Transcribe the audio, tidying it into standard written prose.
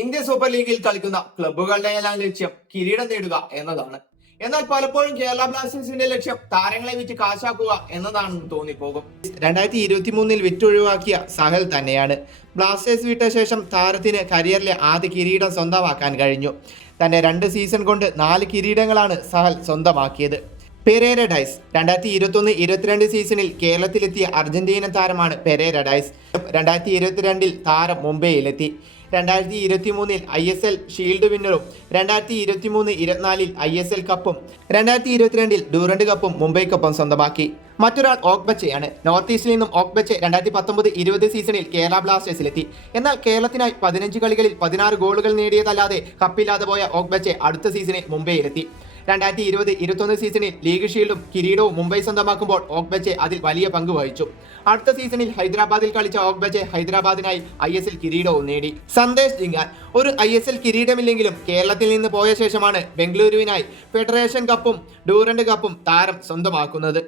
Indian super ലീഗിൽ കളിക്കുന്ന ക്ലബ്ബുകളുടെ എല്ലാം ലക്ഷ്യം കിരീടം നേടുക എന്നതാണ്. എന്നാൽ പലപ്പോഴും കേരള ബ്ലാസ്റ്റേഴ്സിന്റെ ലക്ഷ്യം താരങ്ങളെ വിറ്റ് കാശാക്കുക എന്നതാണെന്ന് തോന്നിപ്പോകും. 2023 വിറ്റൊഴിവാക്കിയ സഹൽ തന്നെയാണ്. ബ്ലാസ്റ്റേഴ്സ് വിട്ട ശേഷം താരത്തിന് കരിയറിലെ ആദ്യ കിരീടം സ്വന്തമാക്കാൻ കഴിഞ്ഞു. തന്റെ 2 സീസൺ കൊണ്ട് 4 കിരീടങ്ങളാണ് സഹൽ സ്വന്തമാക്കിയത്. പെരേര ഡൈസ് 2021-22 സീസണിൽ കേരളത്തിലെത്തിയ അർജന്റീനൻ താരമാണ് പെരേര ഡൈസ്. 2022 താരം മുംബൈയിലെത്തി. 2023 ISL ഷീൽഡ് വിന്നറും 2023-24 ISL കപ്പും 2022 ഡ്യൂറന്റ് കപ്പും മുംബൈക്കൊപ്പം സ്വന്തമാക്കി. മറ്റൊരാൾ ഓഗ്ബച്ചയാണ്. നോർത്ത് ഈസ്റ്റിൽ നിന്നും ഓഗ്ബച്ച 2019-20 സീസണിൽ കേരള ബ്ലാസ്റ്റേഴ്സിലെത്തി. എന്നാൽ കേരളത്തിനായി 15 കളികളിൽ 16 ഗോളുകൾ നേടിയതല്ലാതെ കപ്പില്ലാതെ പോയ ഓഗ്ബച്ച അടുത്ത സീസണിൽ മുംബൈയിലെത്തി. 2020-21 സീസണിൽ ലീഗ് ഷീൽഡും കിരീടവും മുംബൈ സ്വന്തമാക്കുമ്പോൾ ഓഗ്ബച്ച അതിൽ വലിയ പങ്ക് വഹിച്ചു. അടുത്ത സീസണിൽ ഹൈദരാബാദിൽ കളിച്ച ഓഗ്ബച്ച ഹൈദരാബാദിനായി ISL കിരീടവും നേടി. സന്ദേശ് ജിങ്ങാൻ ഒരു ISL കിരീടമില്ലെങ്കിലും കേരളത്തിൽ നിന്ന് പോയ ശേഷമാണ് ബംഗളൂരുവിനായി ഫെഡറേഷൻ കപ്പും ഡ്യൂറന്റ് കപ്പും താരം സ്വന്തമാക്കുന്നത്.